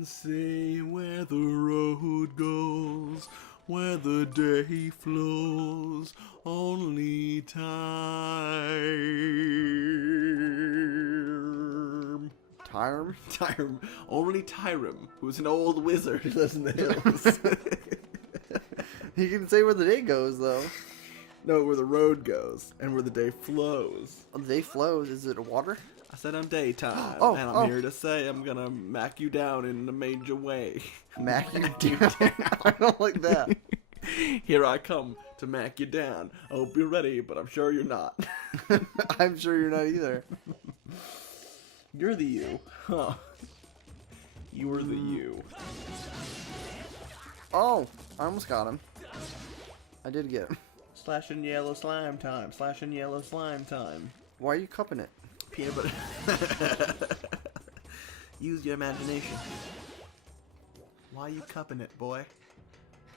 can say where the road goes, where the day flows, only time. Tyrm? Only Tyrm, who's an old wizard who lives in the hills. You can say where the day goes, though. No, where the road goes, and where the day flows. Oh, the day flows. Is it water? I said I'm daytime, Oh, and I'm here to say I'm gonna mack you down in a major way. Mac you down? I don't like that. Here I come to mack you down. I hope you're ready, but I'm sure you're not. I'm sure you're not either. You're the you. Huh. You were the you. Oh, I almost got him. I did get him. Slashing yellow slime time. Slashing yellow slime time. Why are you cupping it? Peanut butter. Use your imagination. Why are you cupping it, boy?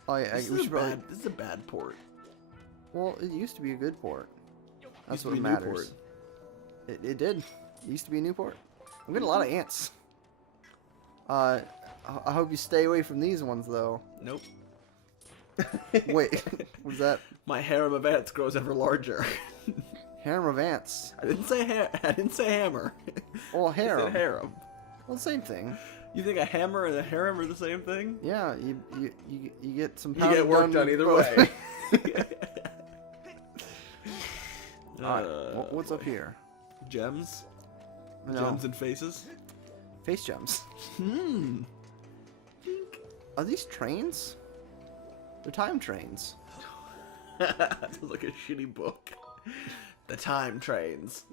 Oh yeah, This is a bad port. Well, it used to be a good port. That's Used to what be matters. Newport. It did. It used to be a new port. I'm getting a lot of ants. I hope you stay away from these ones, though. Nope. Wait, was that My harem of ants grows ever larger. harem of ants? I didn't say hammer. Well, I harem. said harem. Well, same thing. You think a hammer and a harem are the same thing? Yeah, you get some. You powder get work done either both. way. Alright, what's up here? Gems? No. Gems and faces? Face gems. Hmm. Are these trains? They're time trains. Sounds like a shitty book. The Time Trains.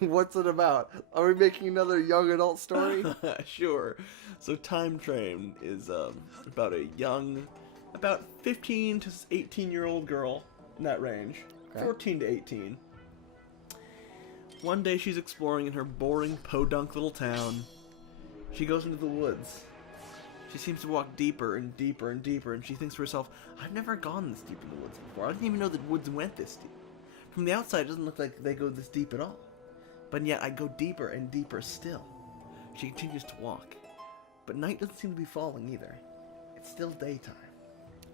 What's it about? Are we making another young adult story? Sure. So Time Train is about a young, about 15 to 18-year-old girl in that range. Okay. 14 to 18. One day she's exploring in her boring, podunk little town. She goes into the woods. She seems to walk deeper and deeper and deeper, and she thinks to herself, I've never gone this deep in the woods before. I didn't even know that woods went this deep. From the outside, it doesn't look like they go this deep at all. But yet, I go deeper and deeper still. She continues to walk. But night doesn't seem to be falling either. It's still daytime.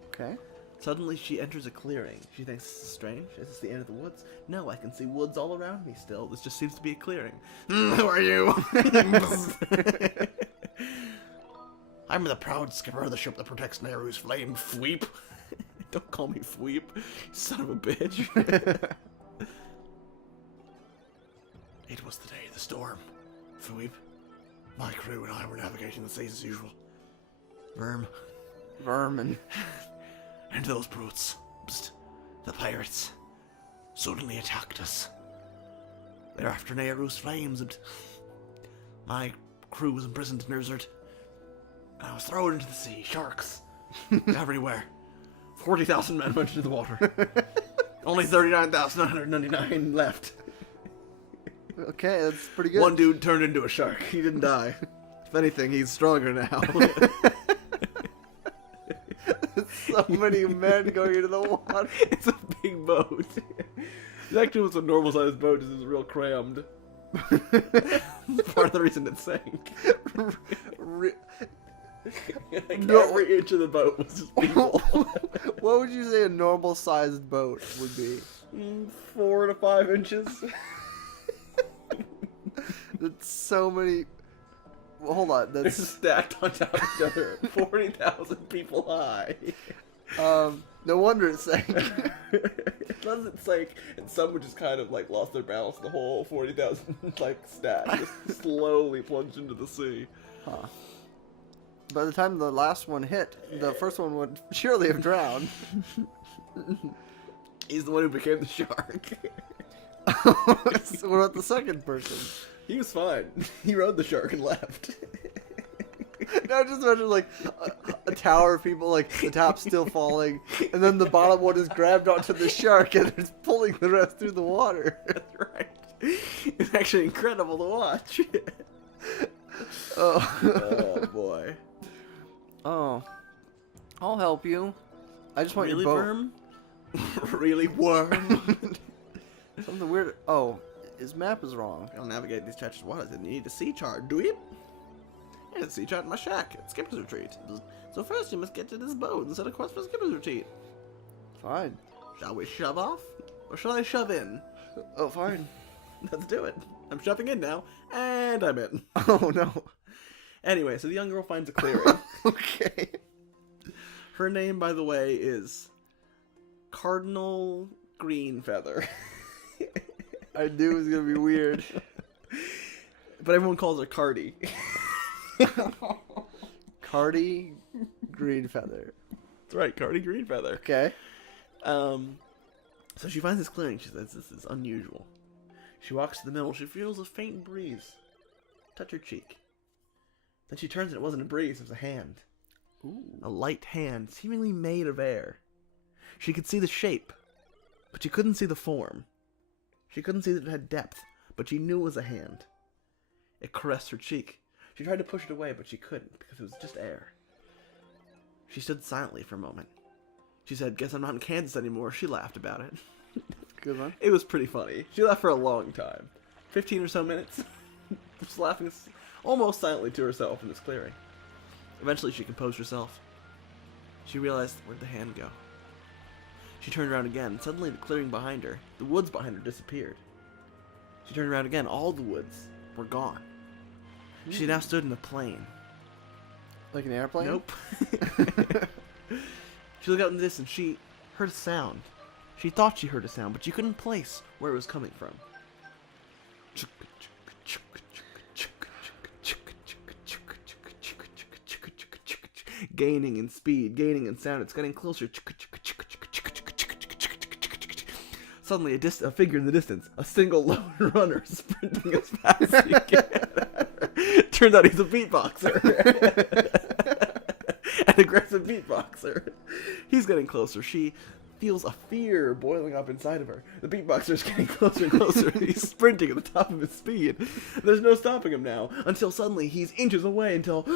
Okay. Suddenly, she enters a clearing. She thinks, this is strange. Is this the end of the woods? No, I can see woods all around me still. This just seems to be a clearing. Who are you? I'm the proud skipper of the ship that protects Nehru's flame, Fweep. Don't call me Fweep, you son of a bitch. It was the day of the storm, Fweep. My crew and I were navigating the seas as usual. Vermin. And those brutes, the pirates, suddenly attacked us. They're after Nehru's flames, and my crew was imprisoned in Nerzard. And I was thrown into the sea. Sharks. Everywhere. 40,000 men went into the water. Only 39,999 left. Okay, that's pretty good. One dude turned into a shark. He didn't die. If anything, he's stronger now. So many men going into the water. It's a big boat. It actually was a normal-sized boat. It was real crammed. Part of the reason it sank. Every inch of the boat was just people. What would you say a normal-sized boat would be? 4 to 5 inches. That's so many. Well, hold on. They're That's stacked on top of each other, 40,000 people high. no wonder it sank. It doesn't sank, and some would just kind of like lost their balance. The whole 40,000 like stack just slowly plunged into the sea. Huh. By the time the last one hit, the first one would surely have drowned. He's the one who became the shark. So what about the second person? He was fine. He rode the shark and left. Now just imagine like a tower of people, like the top still falling, and then the bottom one is grabbed onto the shark and it's pulling the rest through the water. That's right. It's actually incredible to watch. Oh boy. Oh, I'll help you. I just want Really, your boat. worm? Really, worm? Something weird. Oh, his map is wrong. I'll navigate these treacherous waters and you need a sea chart, do you? I didn't see you at my shack at Skipper's Retreat. So first you must get to this boat and set a quest for Skipper's Retreat. Fine. Shall we shove off? Or shall I shove in? Oh, fine. Let's do it. I'm shoving in now, and I'm in. Oh, no. Anyway, so the young girl finds a clearing. Okay. Her name, by the way, is Cardinal Greenfeather. I knew it was going to be weird. But everyone calls her Cardi. Cardi Greenfeather. That's right, Cardi Greenfeather. Okay. So she finds this clearing. She says, this is unusual. She walks to the middle. She feels a faint breeze touch her cheek. Then she turns and it wasn't a breeze, it was a hand. Ooh. A light hand, seemingly made of air. She could see the shape, but she couldn't see the form. She couldn't see that it had depth, but she knew it was a hand. It caressed her cheek. She tried to push it away, but she couldn't, because it was just air. She stood silently for a moment. She said, "Guess I'm not in Kansas anymore." She laughed about it. Good one. It was pretty funny. She laughed for a long time. 15 or so minutes. Just laughing almost silently to herself in this clearing. Eventually she composed herself. She realized, where'd the hand go? She turned around again. Suddenly the clearing behind her, the woods behind her, disappeared. She turned around again. All the woods were gone. She now stood in a plain. Like an airplane? Nope. She looked out in the distance. She heard a sound. She thought she heard a sound, but she couldn't place where it was coming from. Gaining in speed, gaining in sound. It's getting closer. Suddenly, a figure in the distance, a single lone runner sprinting as fast as he can. Turns out he's a beatboxer. An aggressive beatboxer. He's getting closer. She feels a fear boiling up inside of her. The beatboxer's getting closer and closer. He's sprinting at the top of his speed. There's no stopping him now, until suddenly he's inches away until...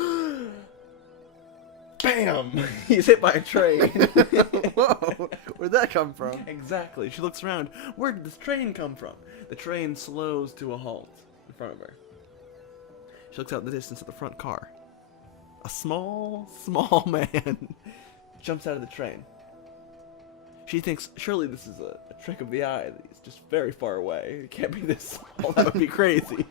BAM! He's hit by a train. Whoa! Where'd that come from? Exactly. She looks around. Where did this train come from? The train slows to a halt in front of her. She looks out in the distance at the front car. A small man jumps out of the train. She thinks, surely this is a trick of the eye. That he's just very far away. It can't be this small. That would be crazy.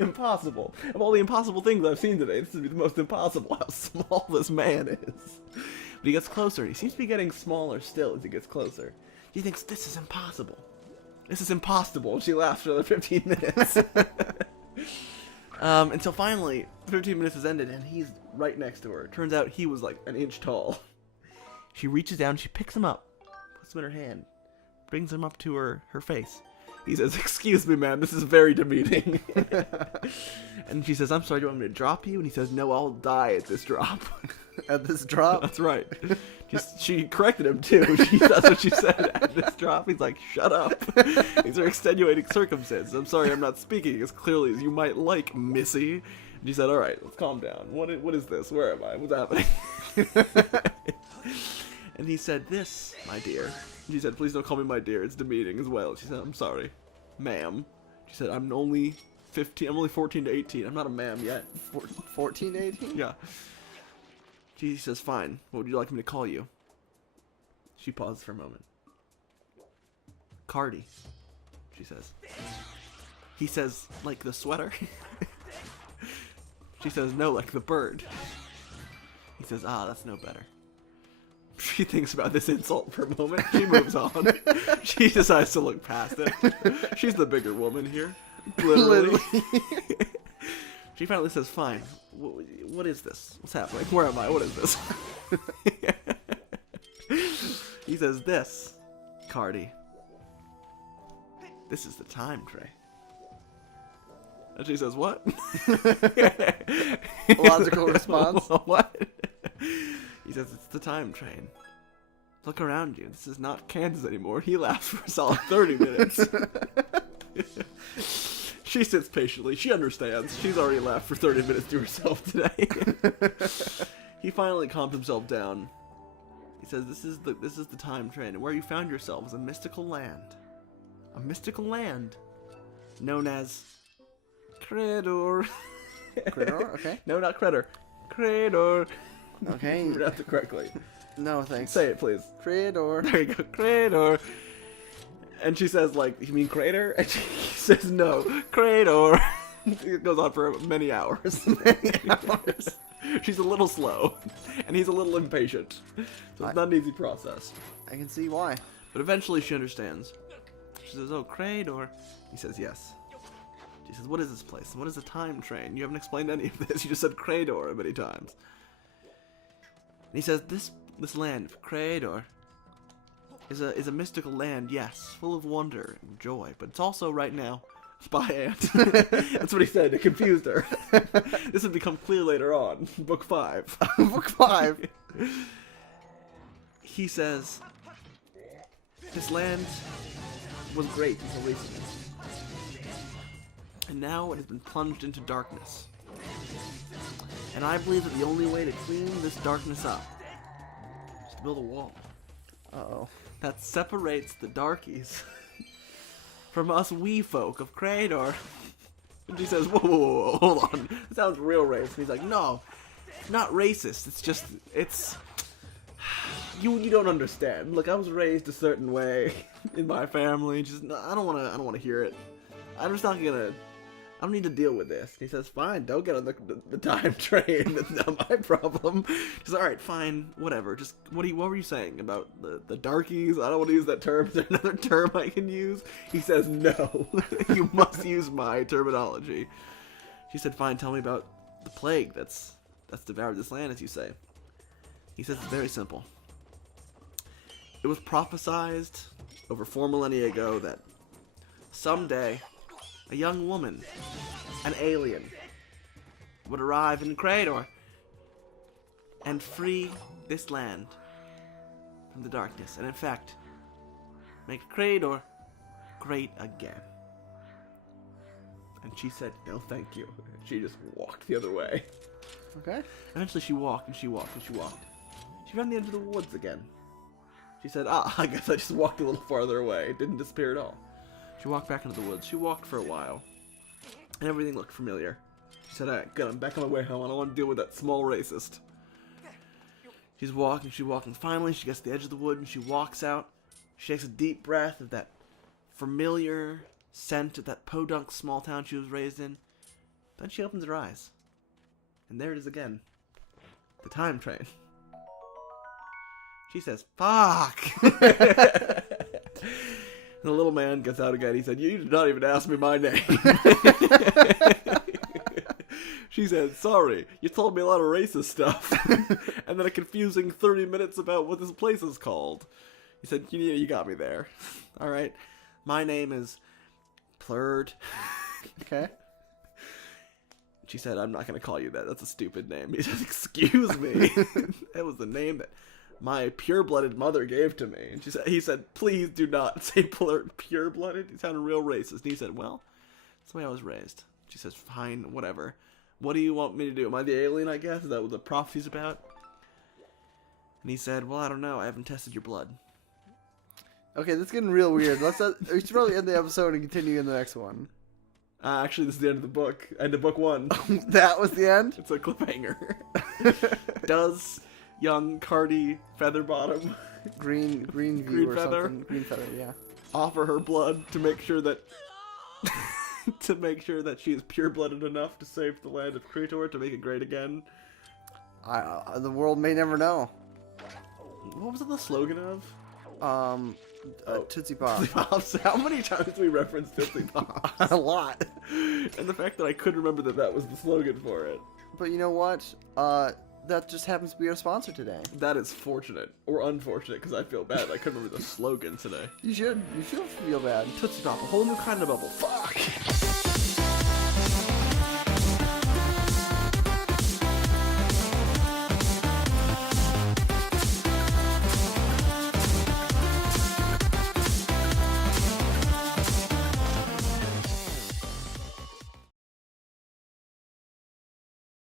Impossible. Of all the impossible things I've seen today, this would be the most impossible, how small this man is. But he gets closer. He seems to be getting smaller still as he gets closer. She thinks, this is impossible. This is impossible. She laughs for another 15 minutes. Until finally, 15 minutes has ended and he's right next to her. Turns out he was like an inch tall. She reaches down, she picks him up, puts him in her hand, brings him up to her face. He says, "Excuse me, ma'am, this is very demeaning." And she says, "I'm sorry, do you want me to drop you?" And he says, "No, I'll die at this drop." At this drop? That's right. She corrected him, too. That's what she said at this drop. He's like, "Shut up. These are extenuating circumstances. I'm sorry I'm not speaking as clearly as you might like, missy." And she said, "All right, let's calm down. What is this? Where am I? What's happening?" And he said, "This, my dear." And she said, "Please don't call me my dear. It's demeaning as well." She said, "I'm sorry, ma'am." She said, "I'm only 15. I'm only 14 to 18. I'm not a ma'am yet." 14 to 18? Yeah. She says, "Fine. What would you like me to call you?" She pauses for a moment. "Cardi," she says. He says, "Like the sweater?" She says, "No, like the bird." He says, "Ah, that's no better." She thinks about this insult for a moment. She moves on. She decides to look past it. She's the bigger woman here. Literally. She finally says, "Fine. What is this? What's happening? Where am I? What is this?" He says, "This, Cardi. This is the time tray." And she says, "What?" Logical response. What? He says, "It's the time train. Look around you. This is not Kansas anymore." He laughs for a solid 30 minutes. She sits patiently. She understands. She's already laughed for 30 minutes to herself today. He finally calms himself down. He says, This is the time train, and where you found yourself is a mystical land. A mystical land known as Credor." Credor, okay. No, not Credor. Credor. Okay. You pronounced it correctly. No, thanks. Say it, please. Credor. There you go, Credor. And she says, like, you mean crater? And she says, no, Credor. It goes on for many hours. Many hours. She's a little slow, and he's a little impatient. So it's not an easy process. I can see why. But eventually she understands. She says, oh, Credor. He says, yes. She says, what is this place? What is a time train? You haven't explained any of this. You just said Credor many times. And he says, this land, Credor, is a mystical land, yes, full of wonder and joy, but it's also, right now, spy ant. That's what he said. It confused her. This would become clear later on. Book 5. Book 5. He says, this land was great until recently. And now it has been plunged into darkness. And I believe that the only way to clean this darkness up is to build a wall. Uh-oh. That separates the darkies from us wee folk of Credor. And she says, whoa, whoa, whoa, hold on. It sounds real racist. And he's like, no, not racist. It's just, it's... You don't understand. Look, I was raised a certain way in my family. Just, I don't want to hear it. I'm just not gonna... I don't need to deal with this. He says, fine, don't get on the time train. That's not my problem. He's all right, fine, whatever. Just, what were you saying about the darkies? I don't want to use that term. Is there another term I can use? He says, no. You must use my terminology. She said, fine, tell me about the plague that's devoured this land, as you say. He says, it's very simple. It was prophesized over 4 millennia ago that someday a young woman, an alien, would arrive in Credor and free this land from the darkness, and in fact, make Credor great again. And she said, no thank you. She just walked the other way. Okay. Eventually she walked and she walked and she walked. She found the end of the woods again. She said, I guess I just walked a little farther away. It didn't disappear at all. She walked back into the woods. She walked for a while, and everything looked familiar. She said, alright, good, I'm back on my way home. I don't want to deal with that small racist. She's walking, finally she gets to the edge of the wood, and she walks out. She takes a deep breath of that familiar scent of that podunk small town she was raised in. Then she opens her eyes, and there it is again. The time train. She says, fuck! The little man gets out again. He said, you did not even ask me my name. She said, sorry, you told me a lot of racist stuff. And then a confusing 30 minutes about what this place is called. He said, you got me there. All right. My name is Plurd. Okay. She said, I'm not going to call you that. That's a stupid name. He said, excuse me. That was the name that my pure-blooded mother gave to me. And he said, please do not say pure-blooded. It sounded real racist. And he said, well, that's the way I was raised. She says, fine, whatever. What do you want me to do? Am I the alien, I guess? Is that what the prophecy's about? And he said, well, I don't know. I haven't tested your blood. Okay, this is getting real weird. We should probably end the episode and continue in the next one. Actually, this is the end of the book. End of book 1. That was the end? It's a cliffhanger. Does young Cardi Featherbottom Green Green or Feather? something. Green Feather, yeah. Offer her blood to make sure that she is pure-blooded enough to save the land of Credor, to make it great again. The world may never know. What was it the slogan of? Tootsie Pop. Tootsie Pops. How many times did we reference Tootsie Pops? A lot. And the fact that I couldn't remember that was the slogan for it. But you know what? That just happens to be our sponsor today. That is fortunate. Or unfortunate, because I feel bad. I couldn't remember the slogan today. You should feel bad. Tootsie Pop, a whole new kind of bubble. Fuck!